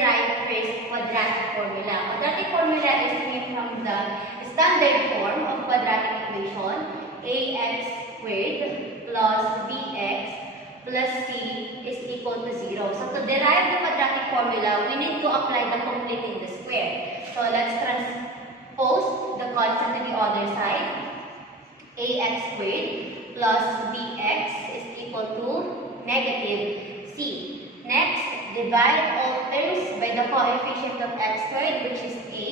derive first quadratic formula. Quadratic formula is made from the standard form of quadratic equation, ax squared plus bx plus c is equal to 0. So to derive the quadratic formula, we need to apply the complete in the square. So let's transpose the constant to the other side. Ax squared plus bx is equal to negative c. Next, divide all terms by the coefficient of x squared, which is a.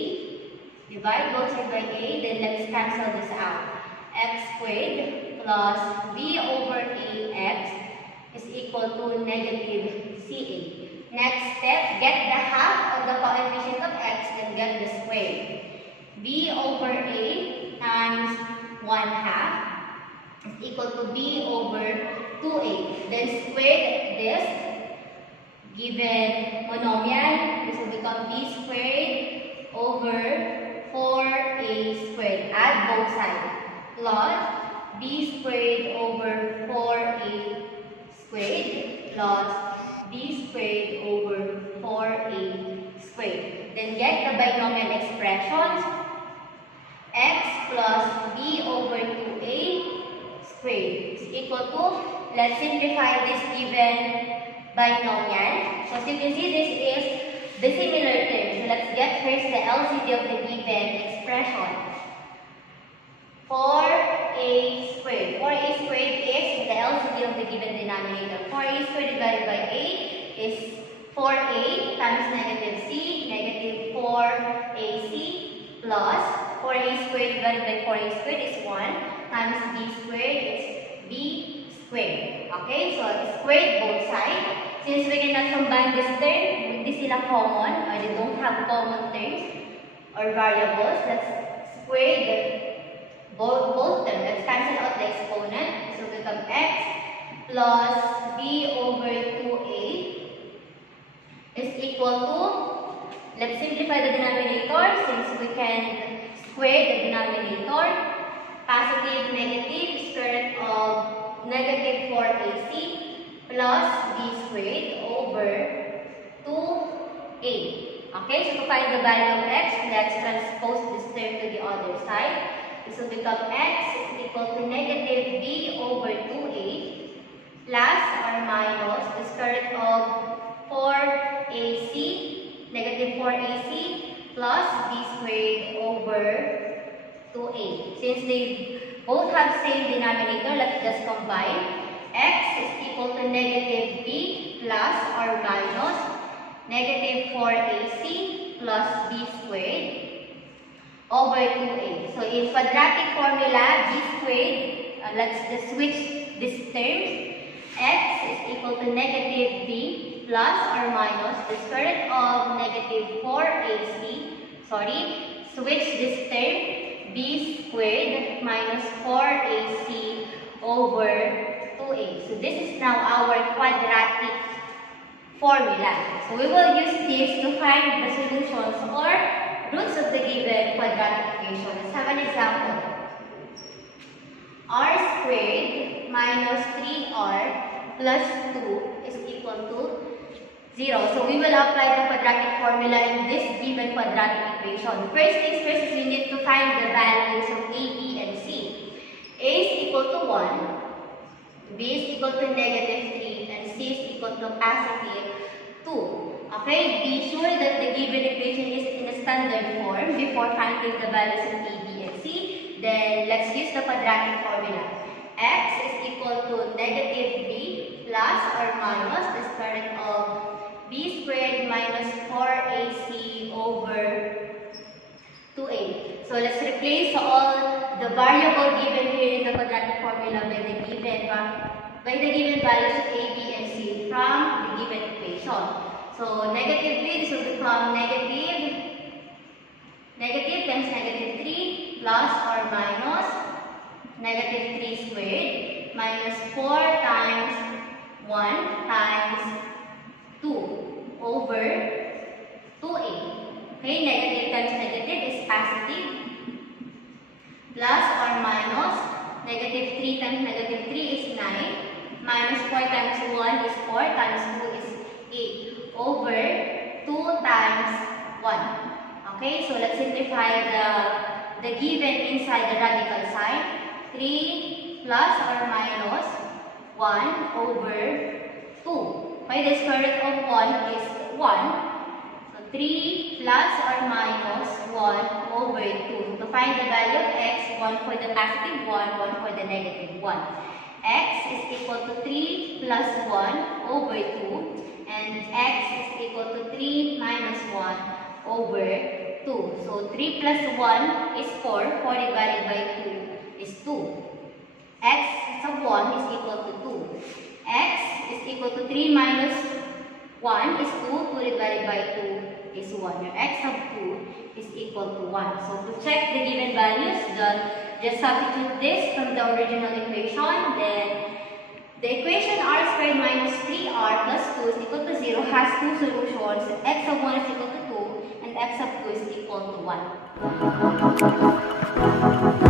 Divide both sides by a, then let's cancel this out. X squared plus b over ax is equal to negative ca. Next step, get the half of the coefficient of x, then get the square. b over a times 1/2 is equal to b over 2a. Then square this given monomial. This will become b squared over 4a squared. Add both sides. Plus b squared over 4a squared plus b squared over 4a squared. Then get the binomial expressions. X plus b over 2a squared is equal to, let's simplify this given binomial. So as you can see, this is the similar term. So let's get first the LCD of the given expression. 4a squared. 4a squared is the LCD of the given denominator. 4a squared divided by a is 4a times negative c, negative 4ac plus 4a squared divided by 4a squared is 1 times b squared is b squared. Okay, so squared both sides. Since we cannot combine this term, hindi sila common or they don't have common terms or variables, let's square both terms. Let's cancel out the exponent. So we become x plus b over 2a is equal to, let's simplify the denominator since we can square the denominator. Positive, negative, square root of negative 4ac plus b squared over 2a. Okay, so to find the value of x, let's transpose this term to the other side. This will become x is equal to negative b over 2a plus or minus the square root of 4ac, negative 4ac plus b squared over 2a. Since they both have same denominator, let's just combine. X is equal to negative b plus or minus negative 4ac plus b squared over 2a. So in quadratic formula, b squared, let's just switch these terms. X is equal to negative b plus or minus the square root of negative 4ac. Switch this term. B squared minus 4ac over 2a. So this is now our quadratic formula. So we will use this to find the solutions or roots of the given quadratic equation. Let's have an example. R squared minus 3r plus 2 is equal to 0. So we will apply the quadratic formula in this given quadratic equation. First things first is we need to find the values of a, b, and c. A is equal to 1, b is equal to negative 3, and c is equal to positive 2. Okay, be sure that the given equation is in a standard form before finding the values of a, b, and c. Then let's use the quadratic formula. X is equal to negative b plus or minus the square root of b squared minus 4ac over 2a. So let's replace all the variable given here in the quadratic formula by the given values of a, b, and c from the given equation. So negative b, this will become negative times negative 3 plus or minus negative 3 squared minus 4 times 1 times 2 over 2a. Okay, negative times negative is positive plus or minus negative 3 times negative 3 is 9 minus 4 times 1 is 4 times 2 is 8 over 2 Okay, so let's simplify the given inside the radical sign. 3 plus or minus 1 over 2. Okay, the square root of 1 is 1. So 3 plus or minus 1 over 2. To find the value of x, 1 for the positive 1, 1 for the negative 1. X is equal to 3 plus 1 over 2. And x is equal to 3 minus 1 over 2. So 3 plus 1 is 4. 4 divided by 2 is 2. X sub 1 is equal to 2. X is equal to 3 minus 1 is 2. 2 divided by 2 is 1. Your x sub 2 is equal to 1. So to check the given values, just substitute this from the original equation. Then the equation r squared minus 3r plus 2 is equal to 0 has two solutions. X sub 1 is equal to 2 and x sub 2 is equal to 1.